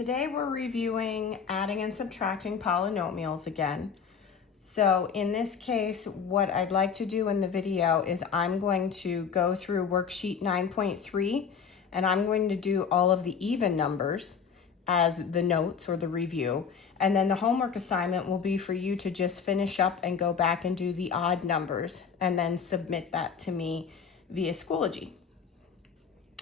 Today we're reviewing adding and subtracting polynomials again. So in this case, what I'd like to do in the video is I'm going to go through worksheet 9.3 and I'm going to do all of the even numbers as the notes or the review. And then the homework assignment will be for you to just finish up and go back and do the odd numbers and then submit that to me via Schoology.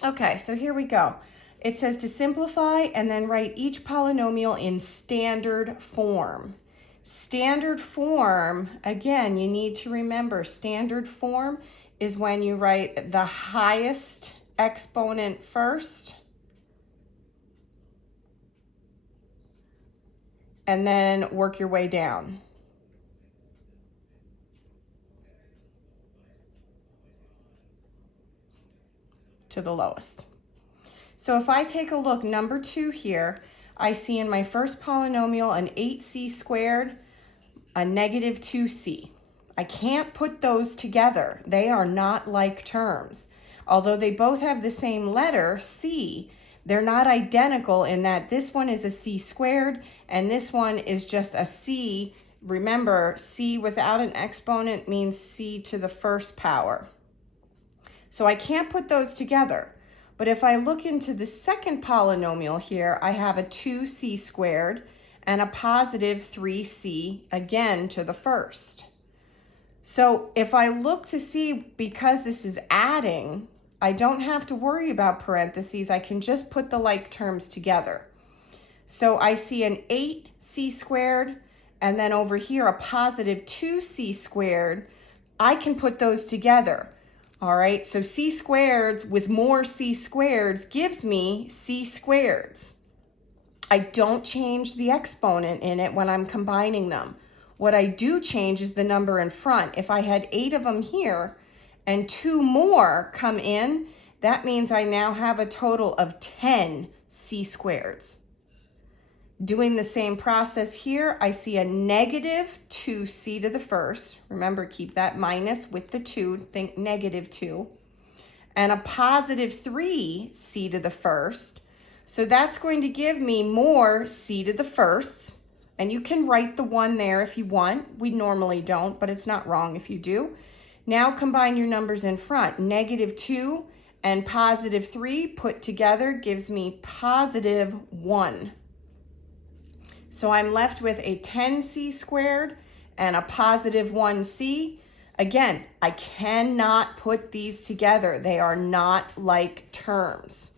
Okay, so here we go. It says to simplify and then write each polynomial in standard form. Standard form, again, you need to remember standard form is when you write the highest exponent first and then work your way down. To the lowest. So if I take a look, number 2 here, I see in my first polynomial an 8c squared, a negative 2c. I can't put those together. They are not like terms. Although they both have the same letter, c, they're not identical in that this one is a c squared and this one is just a c. Remember, c without an exponent means c to the first power. So I can't put those together. But if I look into the second polynomial here, I have a 2c squared and a positive 3c, again, to the first. So if I look to see, because this is adding, I don't have to worry about parentheses. I can just put the like terms together. So I see an 8c squared, and then over here a positive 2c squared. I can put those together. All right, so c squareds with more c squareds gives me c squareds. I don't change the exponent in it when I'm combining them. What I do change is the number in front. If I had 8 of them here and 2 more come in, that means I now have a total of 10 c squareds. Doing the same process here, I see a negative 2c to the first. Remember, keep that minus with the 2, think negative 2. And a positive 3c to the first. So that's going to give me more c to the first. And you can write the 1 there if you want. We normally don't, but it's not wrong if you do. Now combine your numbers in front. Negative 2 and positive 3 put together gives me positive 1. So I'm left with a 10c squared and a positive 1c. Again, I cannot put these together. They are not like terms.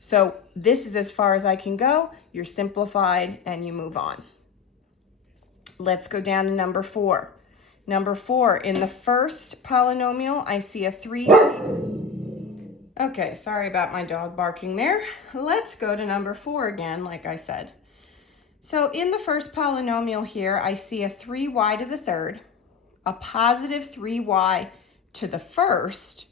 So this is as far as I can go. You're simplified and you move on. Let's go down to number 4. Number 4, in the first polynomial, I see a 3c. Okay, sorry about my dog barking there. Let's go to number 4 again, like I said. So in the first polynomial here, I see a 3y to the third, a positive 3y to the first,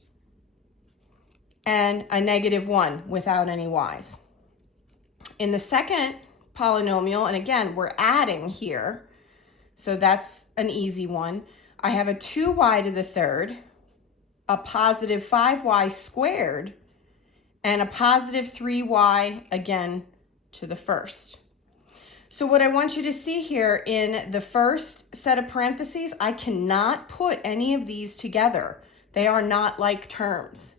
and a negative 1 without any y's. In the second polynomial, and again, we're adding here, so that's an easy one. I have a 2y to the third, a positive 5y squared, and a positive 3y, again, to the first. So what I want you to see here in the first set of parentheses, I cannot put any of these together. They are not like terms.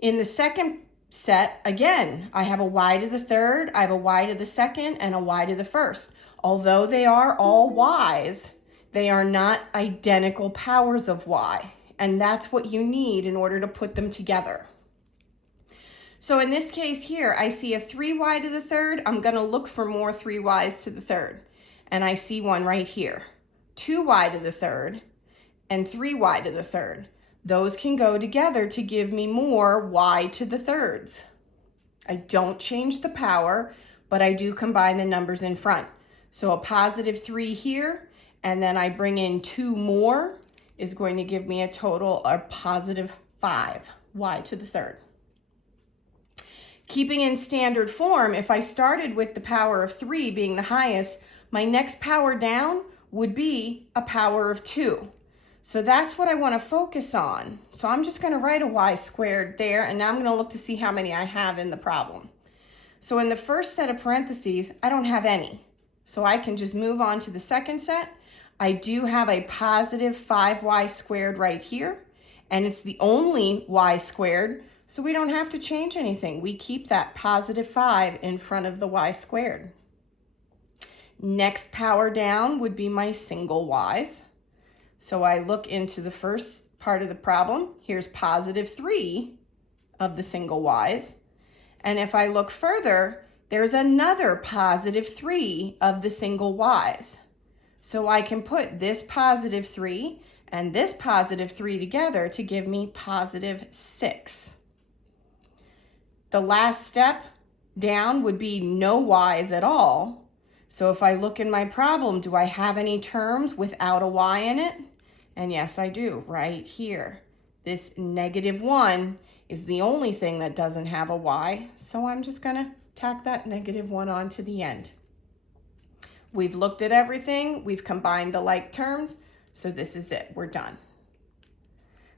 In the second set, again, I have a y to the third, I have a y to the second, and a y to the first. Although they are all y's, they are not identical powers of y. And that's what you need in order to put them together. So in this case here, I see a 3y to the third. I'm going to look for more 3y's to the third. And I see one right here. 2y to the third and 3y to the third. Those can go together to give me more y to the thirds. I don't change the power, but I do combine the numbers in front. So a positive 3 here, and then I bring in 2 more is going to give me a total of positive 5 y to the third. Keeping in standard form, if I started with the power of 3 being the highest, my next power down would be a power of 2. So that's what I want to focus on. So I'm just going to write a y squared there, and now I'm going to look to see how many I have in the problem. So in the first set of parentheses, I don't have any. So I can just move on to the second set. I do have a positive 5y squared right here, and it's the only y squared, so we don't have to change anything. We keep that positive 5 in front of the y squared. Next power down would be my single y's. So I look into the first part of the problem. Here's positive 3 of the single y's. And if I look further, there's another positive 3 of the single y's. So I can put this positive 3 and this positive 3 together to give me positive 6. The last step down would be no y's at all. So if I look in my problem, do I have any terms without a y in it? And yes, I do, right here. This -1 is the only thing that doesn't have a y, so I'm just gonna tack that -1 onto the end. We've looked at everything, we've combined the like terms, so this is it, we're done.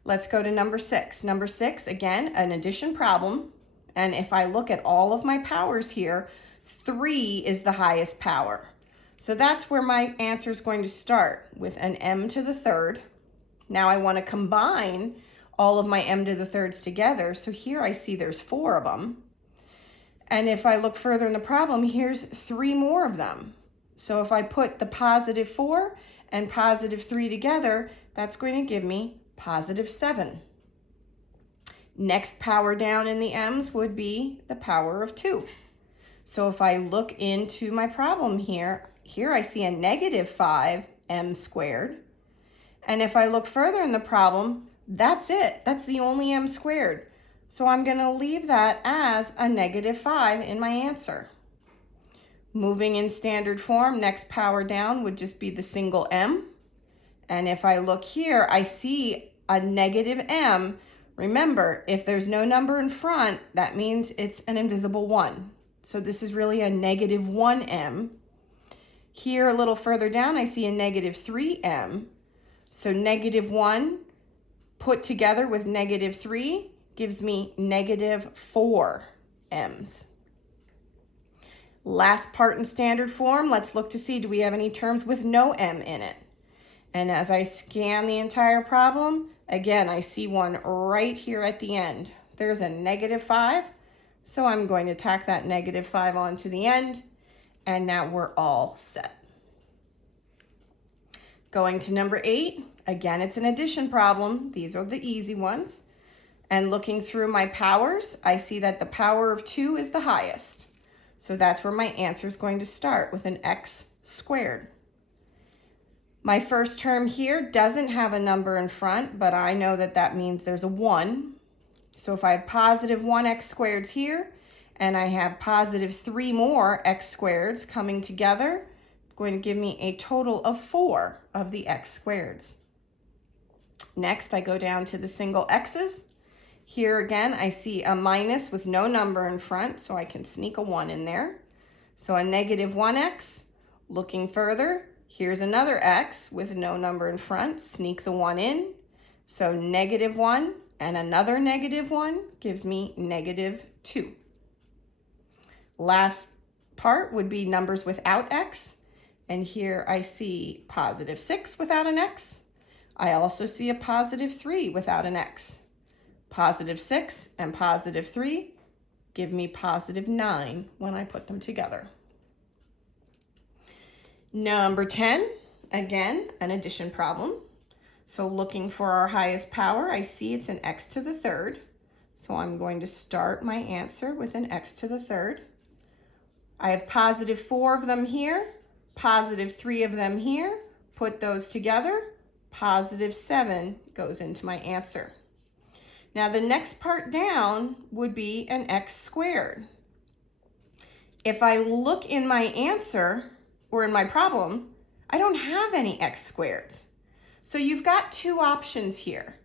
Let's go to number 6. Number 6, again, an addition problem, and if I look at all of my powers here, 3 is the highest power. So that's where my answer is going to start, with an m to the third. Now I want to combine all of my m to the thirds together, so here I see there's 4 of them. And if I look further in the problem, here's 3 more of them. So if I put the positive 4 and positive 3 together, that's going to give me positive 7. Next power down in the m's would be the power of 2. So if I look into my problem here I see a -5 m squared. And if I look further in the problem, that's it. That's the only m squared. So I'm going to leave that as a -5 in my answer. Moving in standard form, next power down would just be the single m. And if I look here, I see a -m. Remember, if there's no number in front, that means it's an invisible 1. So this is really a -1m. Here a little further down, I see a -3m. So -1 put together with -3 gives me -4 m's. Last part in standard form, let's look to see, do we have any terms with no m in it? And as I scan the entire problem, again, I see one right here at the end. There's a -5, so I'm going to tack that -5 onto the end, and now we're all set. Going to number 8, again, it's an addition problem. These are the easy ones. And looking through my powers, I see that the power of 2 is the highest. So that's where my answer is going to start, with an x squared. My first term here doesn't have a number in front, but I know that that means there's a 1. So if I have positive 1x squareds here, and I have positive 3 more x squareds coming together, it's going to give me a total of 4 of the x squareds. Next, I go down to the single x's. Here again, I see a minus with no number in front, so I can sneak a 1 in there. So a -1x. Looking further, here's another x with no number in front, sneak the 1 in. So -1 and another -1 gives me -2. Last part would be numbers without x. And here I see positive 6 without an x. I also see a positive 3 without an x. Positive 6 and positive 3 give me positive 9 when I put them together. Number 10, again, an addition problem. So looking for our highest power, I see it's an x to the third. So I'm going to start my answer with an x to the third. I have positive 4 of them here, positive 3 of them here. Put those together, positive 7 goes into my answer. Now the next part down would be an x squared. If I look in my answer or in my problem, I don't have any x squareds. So you've got 2 options here.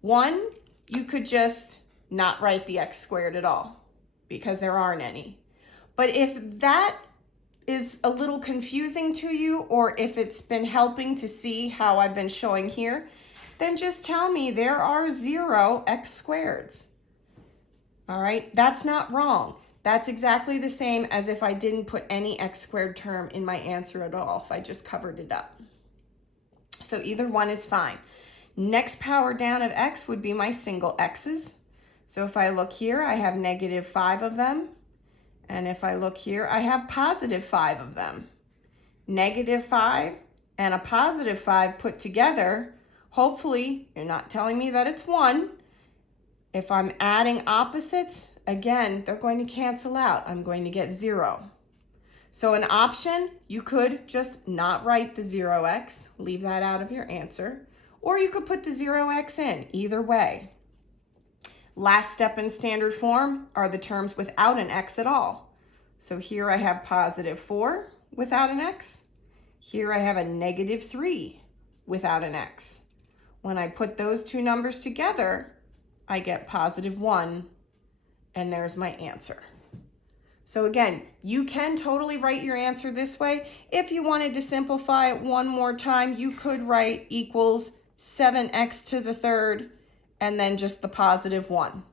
One, you could just not write the x squared at all because there aren't any. But if that is a little confusing to you, or if it's been helping to see how I've been showing here, then just tell me there are 0 x squareds. All right, that's not wrong. That's exactly the same as if I didn't put any x squared term in my answer at all, if I just covered it up. So either one is fine. Next power down of x would be my single x's. So if I look here, I have -5 of them. And if I look here, I have +5 of them. -5 and a +5 put together, hopefully you're not telling me that it's 1. If I'm adding opposites, again, they're going to cancel out. I'm going to get 0. So an option, you could just not write the 0x, leave that out of your answer, or you could put the 0x in, either way. Last step in standard form are the terms without an x at all. So here I have +4 without an x. Here I have a -3 without an x. When I put those two numbers together, I get +1, and there's my answer. So again, you can totally write your answer this way. If you wanted to simplify it one more time, you could write equals 7x to the third, and then just the +1.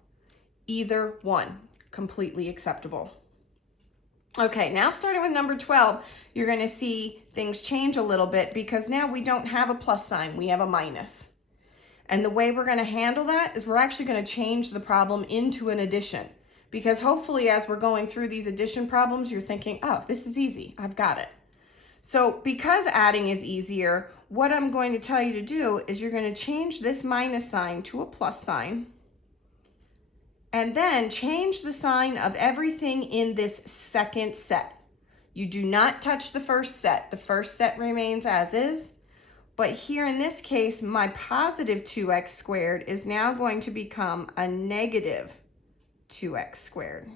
Either one, completely acceptable. Okay, now starting with number 12, you're going to see things change a little bit because now we don't have a plus sign, we have a minus. And the way we're going to handle that is we're actually going to change the problem into an addition. Because hopefully as we're going through these addition problems, you're thinking, oh, this is easy, I've got it. So because adding is easier, what I'm going to tell you to do is you're going to change this minus sign to a plus sign, and then change the sign of everything in this second set. You do not touch the first set. The first set remains as is. But here in this case, my +2x squared is now going to become a -2x squared.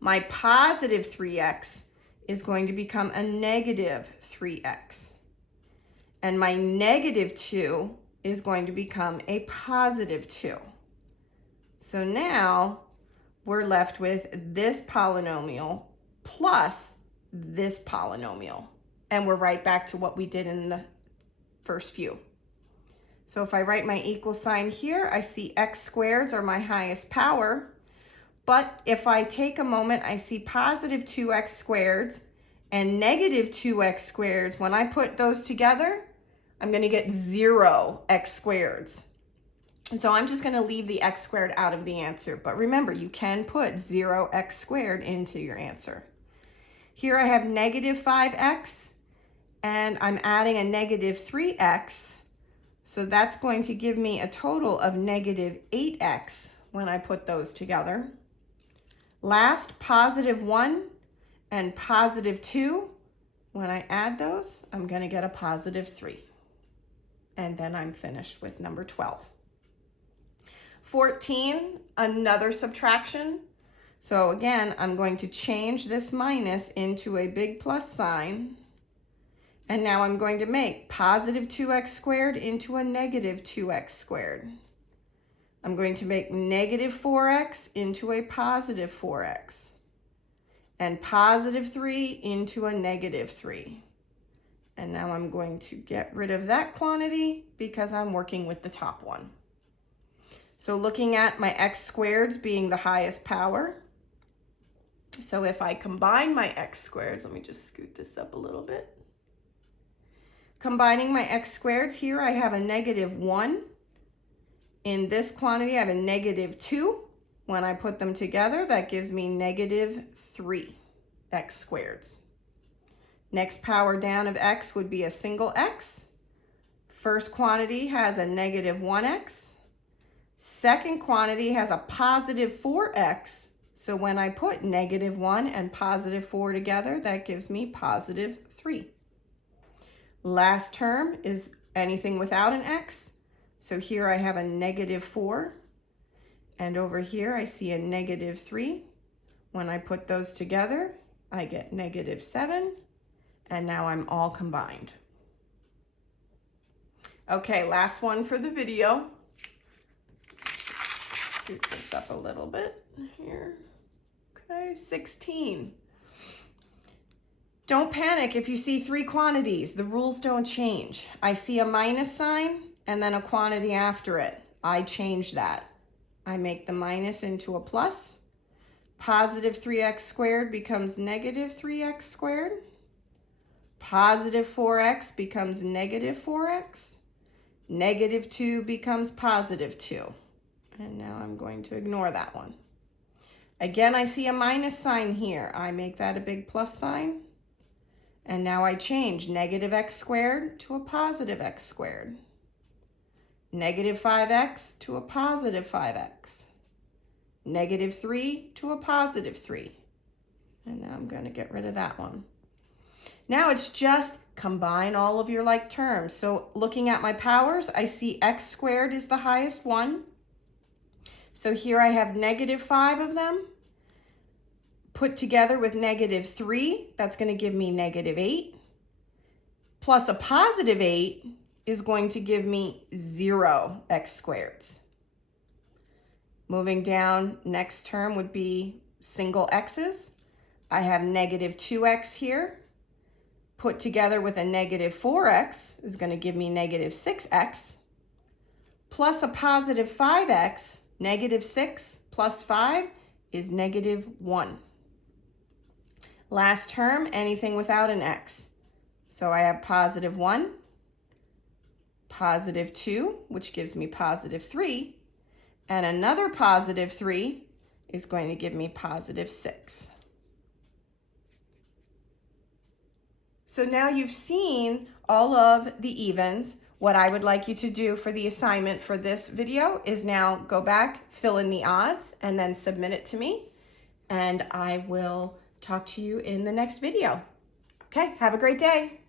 My +3x is going to become a -3x. And my -2 is going to become a +2. So now we're left with this polynomial plus this polynomial. And we're right back to what we did in the first few. So if I write my equal sign here, I see x squareds are my highest power. But if I take a moment, I see +2x squareds and -2x squareds. When I put those together, I'm going to get 0x squareds. And so I'm just going to leave the x squared out of the answer. But remember, you can put 0x squared into your answer. Here I have -5x. And I'm adding a -3x, so that's going to give me a total of -8x when I put those together. Last, +1 and +2, when I add those, I'm going to get a +3. And then I'm finished with number 12. 14, another subtraction. So again, I'm going to change this minus into a big plus sign. And now I'm going to make +2x squared into a -2x squared. I'm going to make -4x into a +4x. And +3 into a -3. And now I'm going to get rid of that quantity because I'm working with the top one. So looking at my x squareds being the highest power. So if I combine my x squareds, let me just scoot this up a little bit. Combining my x squareds, here I have a -1. In this quantity, I have a -2. When I put them together, that gives me -3 x squareds. Next power down of x would be a single x. First quantity has a -1x. Second quantity has a +4x. So when I put -1 and +4 together, that gives me +3. Last term is anything without an x. So here I have a -4. And over here I see a -3. When I put those together, I get -7. And now I'm all combined. Okay, last one for the video. Scoot this up a little bit here. Okay, 16. Don't panic if you see 3 quantities. The rules don't change. I see a minus sign and then a quantity after it. I change that. I make the minus into a plus. Positive 3x squared becomes negative 3x squared. Positive 4x becomes negative 4x. Negative 2 becomes positive 2. And now I'm going to ignore that one. Again, I see a minus sign here. I make that a big plus sign. And now I change negative x squared to a positive x squared. Negative 5x to a positive 5x. Negative 3 to a positive 3. And now I'm going to get rid of that one. Now it's just combine all of your like terms. So looking at my powers, I see x squared is the highest one. So here I have negative 5 of them. Put together with negative 3, that's going to give me negative 8. Plus a positive 8 is going to give me 0 x squareds. Moving down, next term would be single x's. I have negative 2x here. Put together with a negative 4x is going to give me negative 6x. Plus a positive 5x, negative 6 plus 5 is negative 1. Last term, anything without an x. So I have positive 1, positive 2, which gives me positive 3, and another positive 3 is going to give me positive 6. So now you've seen all of the evens. What I would like you to do for the assignment for this video is now go back, fill in the odds, and then submit it to me. And I will talk to you in the next video. Okay, have a great day.